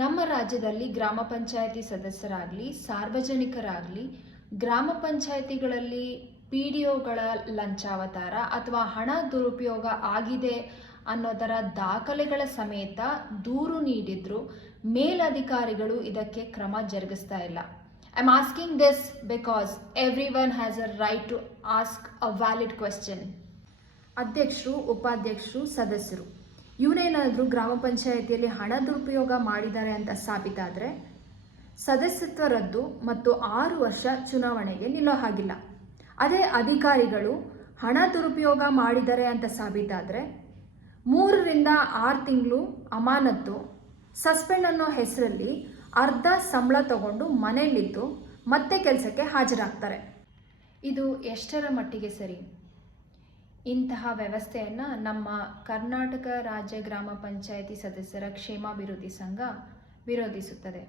ನಮ್ಮ ರಾಜ್ಯದಲ್ಲಿ ಗ್ರಾಮ ಪಂಚಾಯತಿ ಸದಸ್ಯರಾಗಲಿ ಸಾರ್ವಜನಿಕರಾಗಲಿ ಗ್ರಾಮ ಪಂಚಾಯತಿಗಳಲ್ಲಿ ಪಿ ಡಿ ಒಗಳ ಲಂಚಾವತಾರ ಅಥವಾ ಹಣ ದುರುಪಯೋಗ ಆಗಿದೆ ಅನ್ನೋದರ ದಾಖಲೆಗಳ ಸಮೇತ ದೂರು ನೀಡಿದ್ರು ಮೇಲಧಿಕಾರಿಗಳು ಇದಕ್ಕೆ ಕ್ರಮ ಜರುಗಿಸ್ತಾ ಇಲ್ಲ. I am asking this because everyone has a right to ask a valid question. ಅಧ್ಯಕ್ಷರು, ಉಪಾಧ್ಯಕ್ಷರು, ಸದಸ್ಯರು ಇವರೇನಾದರೂ ಗ್ರಾಮ ಪಂಚಾಯಿತಿಯಲ್ಲಿ ಹಣ ದುರುಪಯೋಗ ಮಾಡಿದ್ದಾರೆ ಅಂತ ಸಾಬೀತಾದರೆ ಸದಸ್ಯತ್ವ ರದ್ದು ಮತ್ತು 6 ವರ್ಷ ಚುನಾವಣೆಗೆ ನಿಲ್ಲೋ ಹಾಗಿಲ್ಲ. ಅದೇ ಅಧಿಕಾರಿಗಳು ಹಣ ದುರುಪಯೋಗ ಮಾಡಿದ್ದಾರೆ ಅಂತ ಸಾಬೀತಾದರೆ 3 ರಿಂದ 6 ತಿಂಗಳು ಅಮಾನತ್ತು, ಸಸ್ಪೆಂಡ್ ಅನ್ನೋ ಹೆಸರಲ್ಲಿ ಅರ್ಧ ಸಂಬಳ ತಗೊಂಡು ಮನೆಯಲ್ಲಿದ್ದು ಮತ್ತೆ ಕೆಲಸಕ್ಕೆ ಹಾಜರಾಗ್ತಾರೆ. ಇದು ಎಷ್ಟರ ಮಟ್ಟಿಗೆ ಸರಿ? ಇಂತಹ ವ್ಯವಸ್ಥೆಯನ್ನು ನಮ್ಮ ಕರ್ನಾಟಕ ರಾಜ್ಯ ಗ್ರಾಮ ಪಂಚಾಯಿತಿ ಸದಸ್ಯರ ಕ್ಷೇಮಾಭಿವೃದ್ಧಿ ಸಂಘ ವಿರೋಧಿಸುತ್ತದೆ.